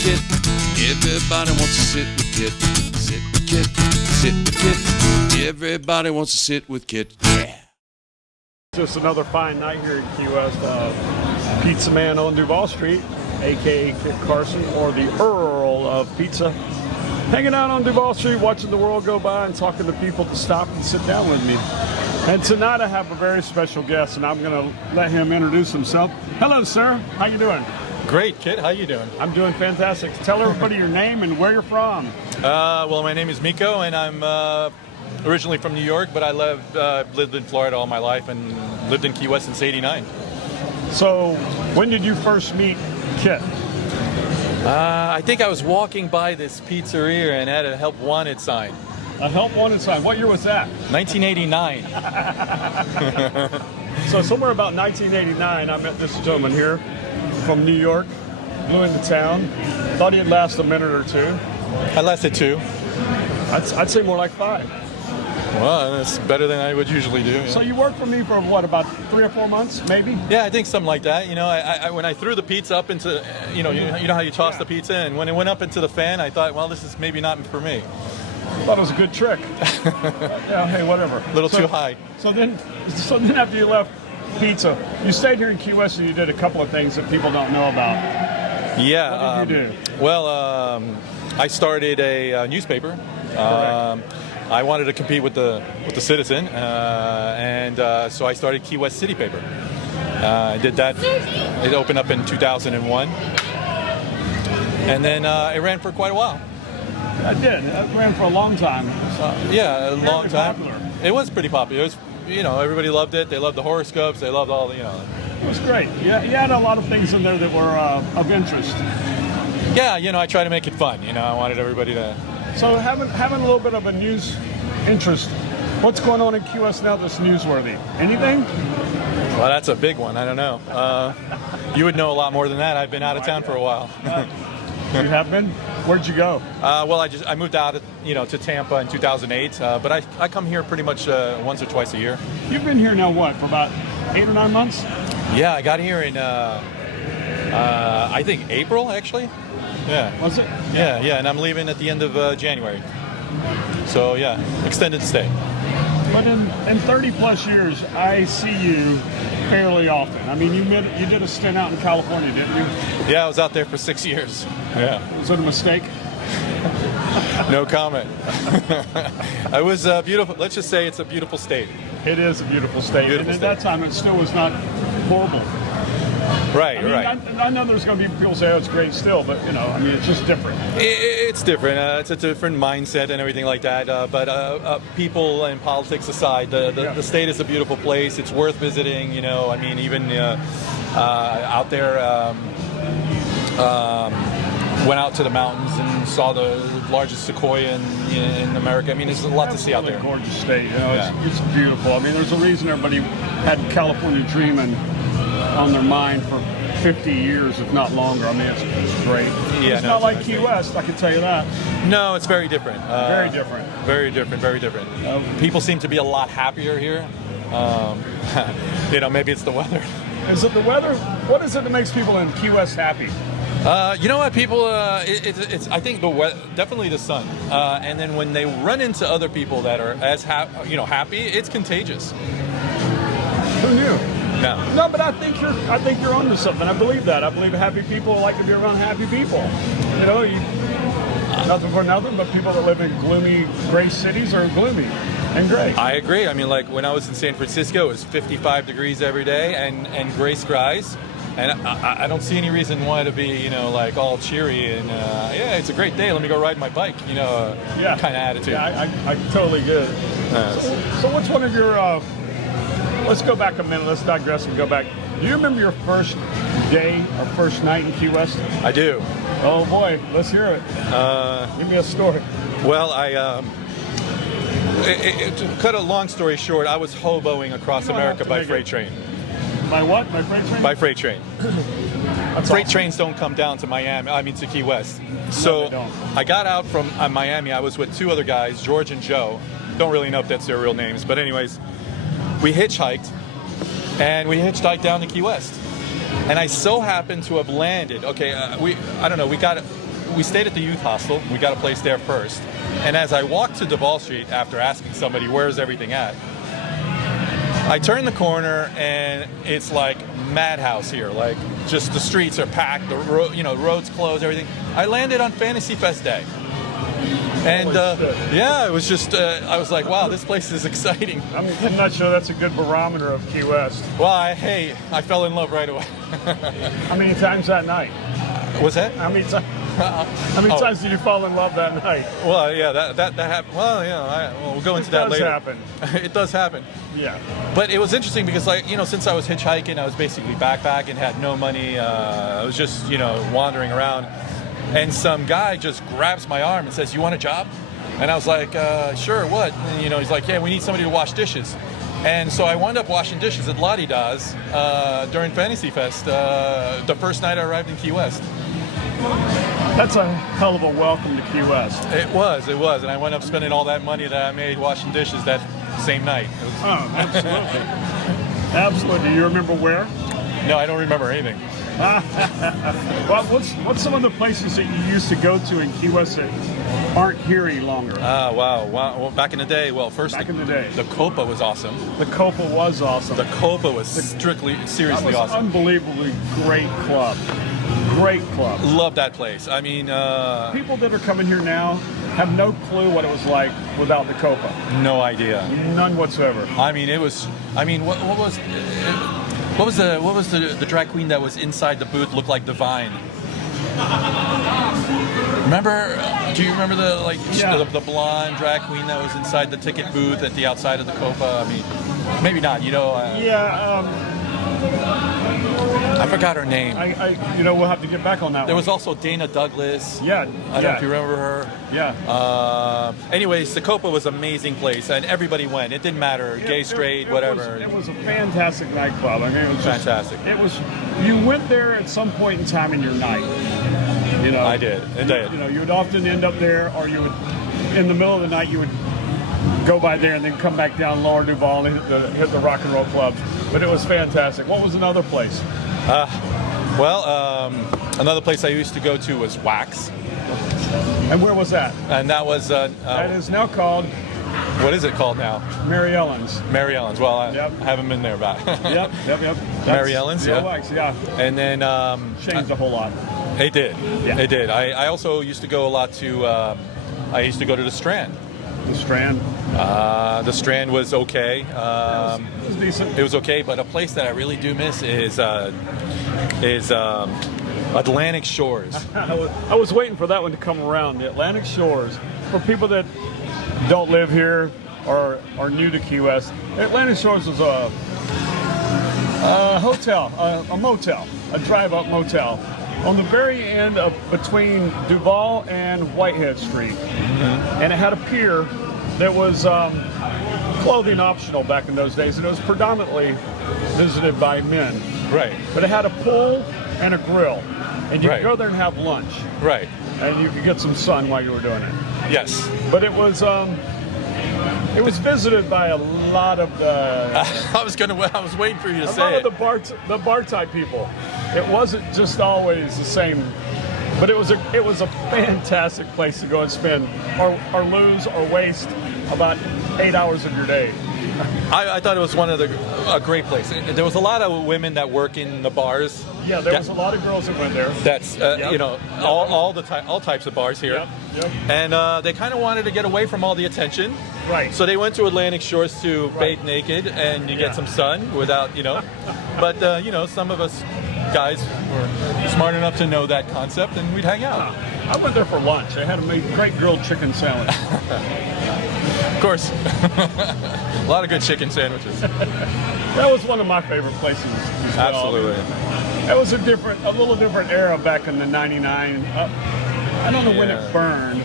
Kit. Everybody wants to sit with Kit. Sit with Kit. Sit with Kit. Everybody wants to sit with Kit. Yeah. Just another fine night here in Key West. Pizzaman on Duval Street, aka Kit Carson, or the Earl of Pizza. Hanging out on Duval Street, watching the world go by and talking to people to stop and sit down with me. And tonight I have a very special guest, and I'm going to let him introduce himself. Hello, sir. How you doing? Great, Kit. How you doing? I'm doing fantastic. Tell everybody your name and where you're from. Well, my name is Miko, and I'm originally from New York, but I lived in Florida all my life and lived in Key West since '89. So, when did you first meet Kit? I think I was walking by this pizzeria and had a help wanted sign. A help wanted sign. What year was that? 1989. So somewhere about 1989, I met this gentleman here from New York, flew into town. Thought he'd last a minute or two. I lasted 2. I'd say more like 5. Well, that's better than I would usually do. So you worked for me for what, about 3 or 4 months, maybe? Yeah, I think something like that. You know, when I threw the pizza up into, you know how you toss the pizza, and when it went up into the fan, I thought, well, this is maybe not for me. Thought it was a good trick. Yeah, hey, whatever. A little too high. So then after you left pizza, you stayed here in Key West and you did a couple of things that people don't know about. Yeah. What did you do? Well, I started a newspaper. I wanted to compete with the Citizen, and so I started Key West City Paper. I did that. It opened up in 2001, and then it ran for quite a while. I did. It ran for a long time. Yeah, a long time. Popular. It was pretty popular. It was, everybody loved it. They loved the horoscopes. They loved all the, It was great. Yeah, you had a lot of things in there that were of interest. Yeah, I try to make it fun. I wanted everybody to. So having a little bit of a news interest, what's going on in Key West now that's newsworthy? Anything? Well, that's a big one. I don't know. You would know a lot more than that. I've been out of town for a while. You have been? Where'd you go? Well, I moved out, to Tampa in 2008. But I come here pretty much once or twice a year. You've been here now, what, for about 8 or 9 months? Yeah, I got here in I think April, actually. Yeah. Was it? Yeah, and I'm leaving at the end of January. So yeah, extended stay. But in 30 plus years, I see you fairly often. I mean, you did a stint out in California, didn't you? Yeah, I was out there for 6 years. Yeah. Was it a mistake? No comment. It was beautiful. Let's just say it's a beautiful state. It is a beautiful state. Beautiful and at that time, it still was not horrible. Right, right. I know there's going to be people say, oh, it's great still, but, it's just different. It's different. It's a different mindset and everything like that. But people and politics aside, the state is a beautiful place. It's worth visiting, even out there, went out to the mountains and saw the largest sequoia in America. I mean, there's a lot to see out there. It's a gorgeous state. It's beautiful. I mean, there's a reason everybody had California dreaming on their mind for 50 years, if not longer. I mean, it's great. Yeah, it's not like Key West, I can tell you that. No, it's very different. Very different. Very different, very different. People seem to be a lot happier here. Maybe it's the weather. Is it the weather? What is it that makes people in Key West happy? You know what, people, it's I think definitely the sun. And then when they run into other people that are as happy, it's contagious. Who knew? No, but I think you're onto something. I believe that. I believe happy people like to be around happy people. Nothing for nothing, but people that live in gloomy, gray cities are gloomy and gray. I agree. I mean, like when I was in San Francisco, it was 55 degrees every day and gray skies. And I don't see any reason why to be, all cheery and, it's a great day, let me go ride my bike, kind of attitude. Yeah, I totally get it. So what's one of your, let's go back a minute, let's digress and go back. Do you remember your first day or first night in Key West? I do. Oh boy, let's hear it. Give me a story. Well, to cut a long story short, I was hoboing across America by freight train. By what? By freight train? By freight train. Freight trains don't come down to to Key West. So they don't. I got out from Miami. I was with 2 other guys, George and Joe. Don't really know if that's their real names, but anyways, we hitchhiked down to Key West. And I so happened to have landed. Okay, we got we stayed at the youth hostel. We got a place there first. And as I walked to Duval Street after asking somebody, where's everything at? I turn the corner and it's like madhouse here. Like just the streets are packed, the roads closed, everything. I landed on Fantasy Fest Day. And yeah, it was just, I was like, wow, this place is exciting. I'm not sure that's a good barometer of Key West. Well, I fell in love right away. How many times that night? What's that? How many times did you fall in love that night? Well, yeah, that happened. Well, we'll go into that later. It does happen. It does happen. Yeah. But it was interesting because, like, since I was hitchhiking, I was basically backpacking, had no money. I was just, wandering around. And some guy just grabs my arm and says, "You want a job?" And I was like, "Sure, what?" And, he's like, "Yeah, we need somebody to wash dishes." And so I wound up washing dishes at Lottie Da's during Fantasy Fest the first night I arrived in Key West. That's a hell of a welcome to Key West. It was. And I wound up spending all that money that I made washing dishes that same night. Oh, absolutely. Absolutely. Do you remember where? No, I don't remember anything. Well, what's some of the places that you used to go to in Key West that aren't here any longer? Wow. Well, back in the day, the Copa was awesome. The Copa was awesome. The Copa was seriously awesome. Unbelievably great club. Great club. Love that place. I mean, people that are coming here now have no clue what it was like without the Copa. No idea. None whatsoever. I mean, it was. I mean, what was the drag queen that was inside the booth looked like Divine? Remember? Do you remember the blonde drag queen that was inside the ticket booth at the outside of the Copa? I mean, maybe not. I forgot her name. We'll have to get back on that. There was also Dana Douglas. Yeah. I don't know if you remember her. Yeah. Anyways, the Copa was an amazing place, and everybody went. It didn't matter, gay, straight, whatever. It was a fantastic nightclub. I mean, it was fantastic. You went there at some point in time in your night. I did. You would often end up there, or you would, in the middle of the night, you would go by there and then come back down Lower Duval and hit the rock and roll clubs. But it was fantastic. What was another place? Another place I used to go to was Wax. And where was that? And that was... that is now called... What is it called now? Mary Ellen's. Mary Ellen's. Well, I haven't been there about. Yep. Mary Ellen's, yeah. Wax, yeah. And then... changed a whole lot. It did. Yeah. It did. I also used to go a lot to... I used to go to the Strand. The Strand? The Strand was okay. It was decent. It was okay, but a place that I really do miss is Atlantic Shores. I was waiting for that one to come around. The Atlantic Shores. For people that don't live here or are new to Key West, Atlantic Shores was a hotel, a motel, a drive-up motel on the very end of between Duval and Whitehead Street. Mm-hmm. And it had a pier that was clothing optional back in those days, and it was predominantly visited by men. Right. But it had a pool and a grill, and you could go there and have lunch. Right. And you could get some sun while you were doing it. Yes. But it was visited by a lot of I was waiting for you to say it. A lot of the bar type people. It wasn't just always the same, but it was a fantastic place to go and spend or lose or waste about 8 hours of your day. I thought it was a great place. There was a lot of women that work in the bars. Yeah, there was a lot of girls that went there. That's all types of bars here. Yep. And they kind of wanted to get away from all the attention. Right. So they went to Atlantic Shores to bathe naked and you get some sun without, But some of us guys were smart enough to know that concept, and we'd hang out. I went there for lunch. They had a great grilled chicken sandwich. Of course. A lot of good chicken sandwiches. That was one of my favorite places as well. Absolutely. It was a little different era back in the 99. I don't know when it burned.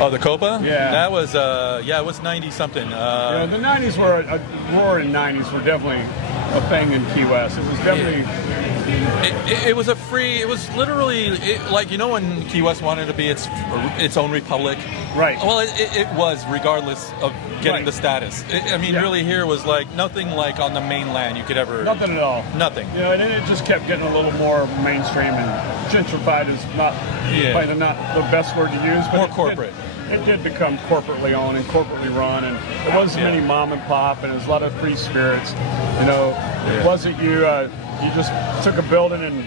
Oh, the Copa? Yeah. That was, it was 90-something. The 90s were, roaring 90s were definitely a thing in Key West. It was definitely It was a free. It was literally like, you know, when Key West wanted to be its own republic. Right. Well, it was, regardless of getting the status. Really, here was like nothing like on the mainland you could ever. Nothing at all. Nothing. You know, and then it just kept getting a little more mainstream, and gentrified is probably not the best word to use. But more corporate. It did become corporately owned and corporately run, and there wasn't many mom and pop, and there's a lot of free spirits. You know, it wasn't you. You just took a building and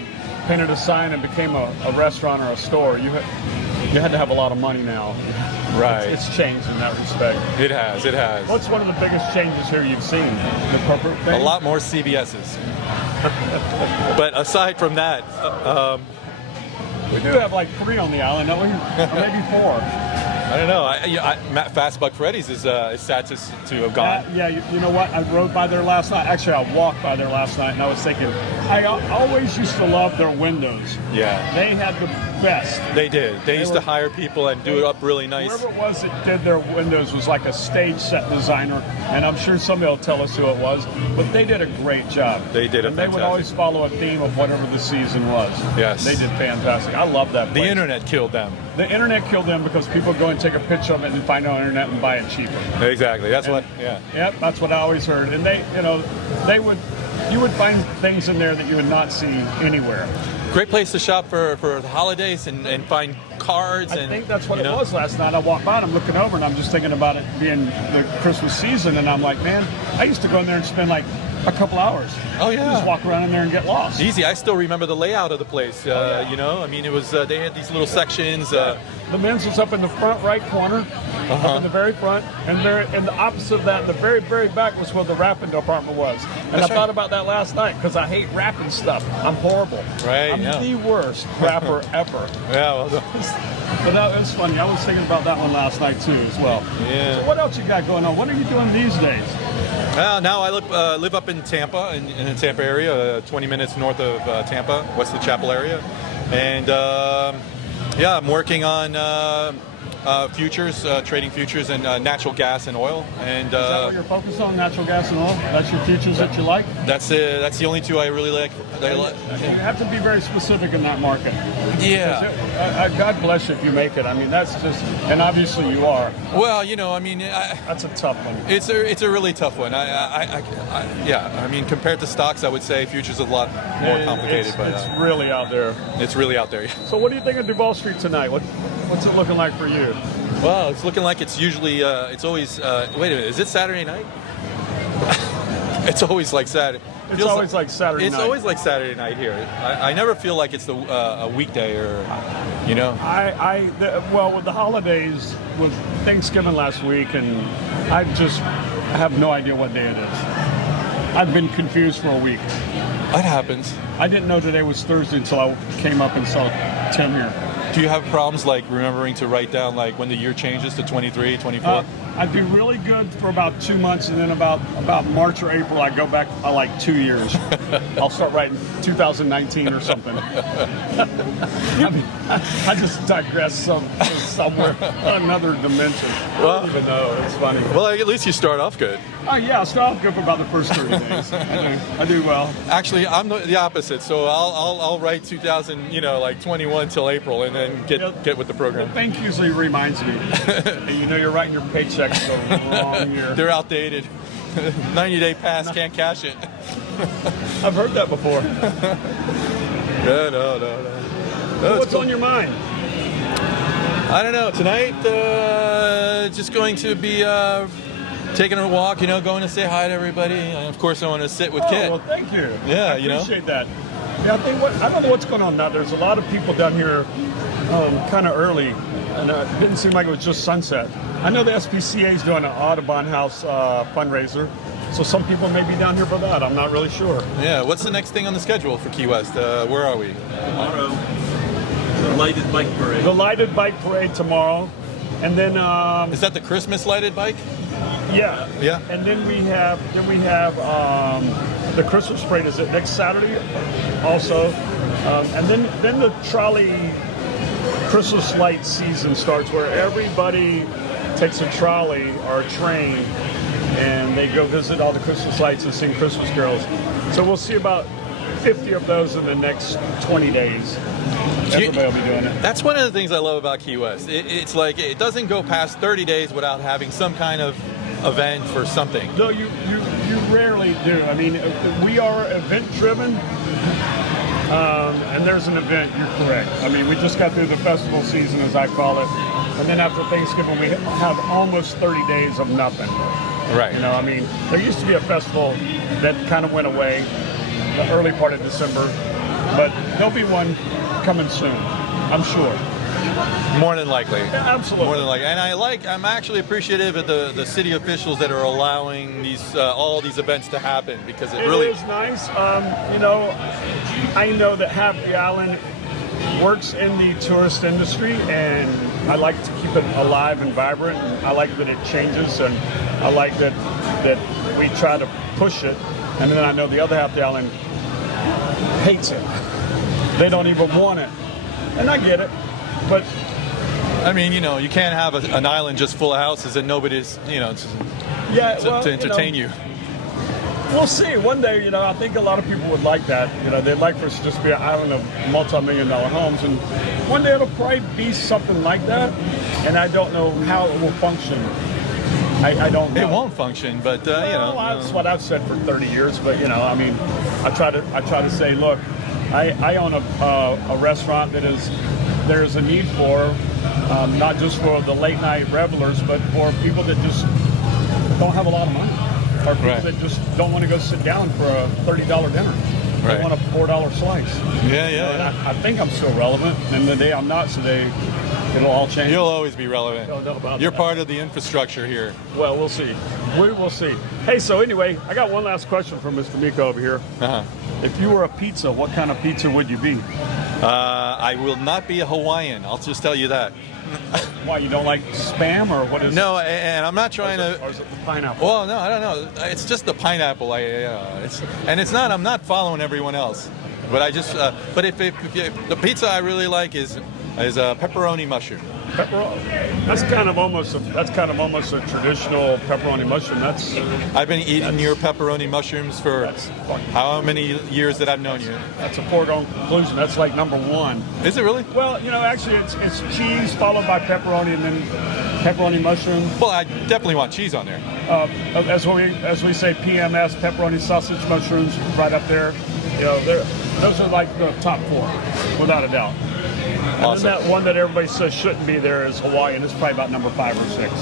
painted a sign and became a restaurant or a store. You had to have a lot of money now. Right. It's changed in that respect. It has. It has. What's one of the biggest changes here you've seen? The corporate thing? A lot more CBSs. But aside from that, we do have like 3 on the island, don't we? Or maybe 4. I don't know. Fast Buck Freddy's is sad to have gone. You know what? I rode by there last night. Actually, I walked by there last night, and I was thinking, I always used to love their windows. Yeah. They had the best. They did. They used to hire people and do it up really nice. Whoever it was that did their windows was like a stage set designer, and I'm sure somebody will tell us who it was, but they did a great job. They did and they would always follow a theme of whatever the season was. Yes. They did fantastic. I love that place. The internet killed them. The internet killed them because people go and take a picture of it and find it on the internet and buy it cheaper. Exactly. That's Yep, that's what I always heard. And you would find things in there that you would not see anywhere. Great place to shop for the holidays and find cards. I think that's what it was last night. I walked by and I'm looking over and I'm just thinking about it being the Christmas season, and I'm like, man, I used to go in there and spend like a couple hours. Oh yeah. Just walk around in there and get lost. Easy. I still remember the layout of the place. You know, I mean, it was they had these little sections. The men's was up in the front right corner, up in the very front, and the opposite of that, the very, very back was where the wrapping department was. And I thought about that last night because I hate wrapping stuff. I'm horrible. Right. I'm the worst wrapper ever. Yeah. Well, but that was funny. I was thinking about that one last night too, as well. Yeah. So what else you got going on? What are you doing these days? Now I live up in Tampa, in the Tampa area, 20 minutes north of Tampa, west of the Chapel area, and I'm working on futures, trading futures and natural gas and oil. And is that what you're focused on? Natural gas and oil? That's your futures that you like? That's the only 2 I really like. You have to be very specific in that market. Yeah. God bless you if you make it. I mean, that's just, and obviously you are. Well, you know, I mean, that's a tough one. It's a really tough one. I mean, compared to stocks, I would say futures are a lot more complicated. It's really out there. It's really out there. So, what do you think of Duval Street tonight? What's it looking like for you? Well, it's looking like it's usually, it's always, wait a minute, is it Saturday night? It's always like Saturday. It's always like Saturday night. It's always like Saturday night here. I never feel like it's a weekday or, you know. Well, with the holidays, with Thanksgiving last week, and I have no idea what day it is. I've been confused for a week. That happens. I didn't know today was Thursday until I came up and saw Tim here. Do you have problems like remembering to write down like when the year changes to 23, 24? I do really good for about 2 months, and then about March or April, I go back like 2 years. I'll start writing 2019 or something. I just digress somewhere, another dimension. I don't even know. It's funny. Well, at least you start off good. Oh yeah, I start off good for about the first 30 days. I do well. Actually, I'm the opposite. So I'll write 21 till April, and then get with the program. The bank usually reminds me. And you know you're writing your paychecks the wrong year. They're outdated. 90-day pass, can't cash it. I've heard that before. No. What's on your mind? I don't know. Tonight, just going to be taking a walk, going to say hi to everybody. And of course, I want to sit with Kit. Well, thank you. Yeah, I appreciate that. Yeah, I don't know what's going on now. There's a lot of people down here kind of early, and it didn't seem like it was just sunset. I know the SPCA is doing an Audubon House fundraiser, so some people may be down here for that. I'm not really sure. Yeah, what's the next thing on the schedule for Key West? Where are we? Tomorrow, the lighted bike parade. The lighted bike parade tomorrow, and then is that the Christmas lighted bike? Yeah. Yeah. And then we have the Christmas parade is next Saturday, also, and then the trolley Christmas light season starts, where everybody takes a trolley or a train and they go visit all the Christmas lights and sing Christmas carols. So we'll see about 50 of those in the next 20 days. Everybody will be doing it. That's one of the things I love about Key West. It's like it doesn't go past 30 days without having some kind of event for something. No, you rarely do. I mean, we are event-driven, and there's an event, you're correct. I mean, we just got through the festival season, as I call it, and then after Thanksgiving, we have almost 30 days of nothing. Right. You know, I mean, there used to be a festival that kind of went away the early part of December, but there'll be one coming soon, I'm sure. More than likely. Yeah, absolutely. More than likely. And I'm actually appreciative of the city officials that are allowing these all these events to happen, because it really is nice. You know, I know that half the island works in the tourist industry, and I like to keep it alive and vibrant. And I like that it changes, and I like that we try to push it. And then I know the other half of the island hates it. They don't even want it, and I get it. But I mean, you know, you can't have an island just full of houses and nobody's, you know, to entertain you. We'll see. One day, you know, I think a lot of people would like that. You know, they'd like for us to just be an island of multi-million-dollar homes, and one day it'll probably be something like that. And I don't know how it will function. I don't know. It won't function, but you know. That's what I've said for 30 years. But you know, I mean, I try to say, look, I own a restaurant that there's a need for, not just for the late night revelers, but for people that just don't have a lot of money, or people that just don't want to go sit down for a $30 dinner. They want a $4 slice. Yeah. I think I'm still relevant, and the day I'm not, it'll all change. You'll always be relevant. Don't know about You're that. part of the infrastructure here. Well, we'll see. We will see. Hey, so anyway, I got one last question from Mr. Miko over here. Uh-huh. If you were a pizza, what kind of pizza would you be? I will not be a Hawaiian. I'll just tell you that. Why, you don't like Spam, or what is No, and I'm not trying Or is it the pineapple? Well, no, I don't know. It's just the pineapple. It's not. I'm not following everyone else. But I just. But if the pizza I really like is a pepperoni mushroom. That's kind of almost a traditional pepperoni mushroom. I've been eating your pepperoni mushrooms for how many years that I've known you? That's a foregone conclusion. That's like number one. Is it really? Well, you know, actually, it's cheese followed by pepperoni, and then pepperoni mushroom. Well, I definitely want cheese on there. As we say, PMS, pepperoni sausage mushrooms, right up there. You know, those are like the top four, without a doubt. Awesome. And then that one that everybody says shouldn't be there is Hawaiian. It's probably about number 5 or 6.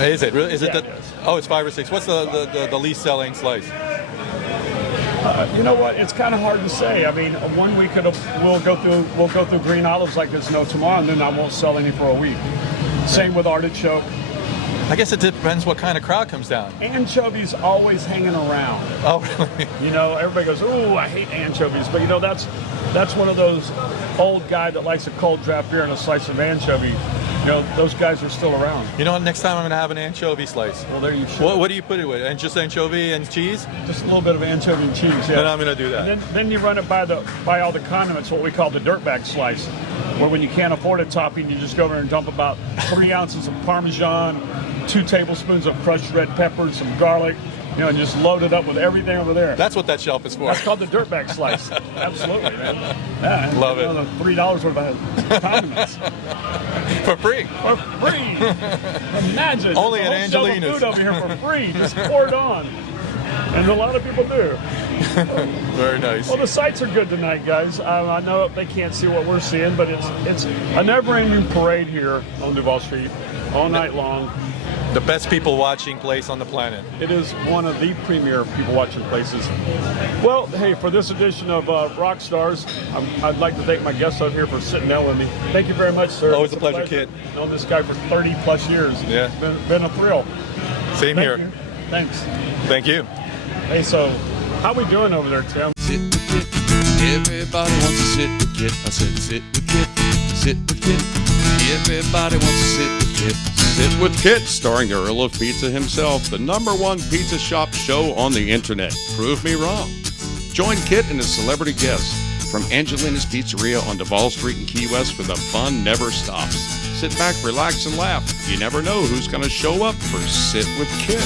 Is it really? Is it? Yeah, it is. Oh, it's 5 or 6. What's the least selling slice? You know what? It's kind of hard to say. I mean, one week we'll go through green olives like there's no tomorrow, and then I won't sell any for a week. Same with artichoke. I guess it depends what kind of crowd comes down. Anchovies always hanging around. Oh, really? You know, everybody goes, "Ooh, I hate anchovies," but you know that's one of those old guy that likes a cold draft beer and a slice of anchovy. You know, those guys are still around. You know what? Next time I'm going to have an anchovy slice. Well, there you should. What do you put it with? And just anchovy and cheese? Just a little bit of anchovy and cheese. Yeah. Then I'm going to do that. And then you run it by all the condiments, what we call the dirtbag slice, where when you can't afford a topping, you just go over and dump about 3 ounces of Parmesan, 2 tablespoons of crushed red pepper, some garlic, you know, and just load it up with everything over there. That's what that shelf is for. That's called the dirtbag slice. Absolutely, man. Yeah, Love it. $3 worth of condiments. For free. For free. Imagine. Only there's a at whole shelf of Angelina's. food over here for free. Just poured on. And a lot of people do. Very nice. Well, the sights are good tonight, guys. I know they can't see what we're seeing, but it's a never-ending parade here on Duval Street all night long. The best people watching place on the planet. It is one of the premier people watching places. Well, hey, for this edition of Rock Stars, I'd like to thank my guests out here for sitting down with me. Thank you very much, sir. Always It's a pleasure, Kit. Known this guy for 30 plus years. Yeah. It's been a thrill. Same Thank here. you. Thanks. Thank you. Hey, so how we doing over there, Tim? Sit with Kit. Everybody wants to sit with Kit. I said sit with Kit. Sit with Kit. Everybody wants to sit with Kit. Sit with Kit, starring the Earl of Pizza himself, the #1 pizza shop show on the internet. Prove me wrong. Join Kit and his celebrity guests from Angelina's Pizzeria on Duval Street in Key West, where the fun never stops. Sit back, relax, and laugh. You never know who's going to show up for Sit with Kit.